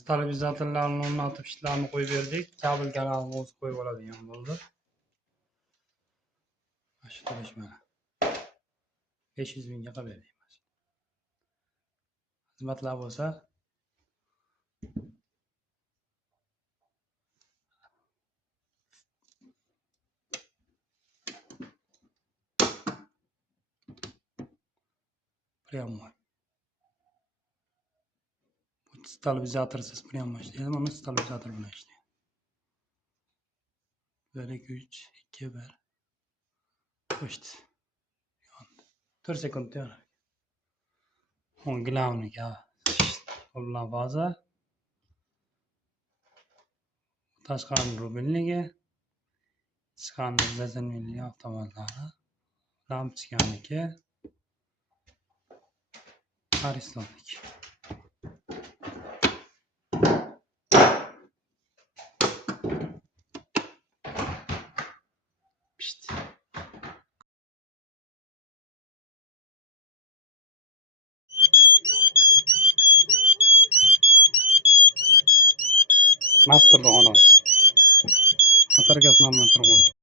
Stabilizatorlarni o'rnatib ishlarni qo'yib berdik. Kabel kanalini o'zi qo'yib oladigan bo'ldi. Mana shu turish mana 500 mingga qilib berdik. Xizmatlar bo'lsa prямо. Bu stabilizatorsiz prямо ishlaydi. Mana stabilizator bilan ishlaydi. 1 2 3 2 1 qo'shdi. 4 sekundda yonadi. Он главный bilan faza. Tashqari rubilligi, ichqarni zazenligi avtomatlari, lampochkaniki, Aristonniki. Pişti. Master da xolos. Motorga normal turib qo'ydi.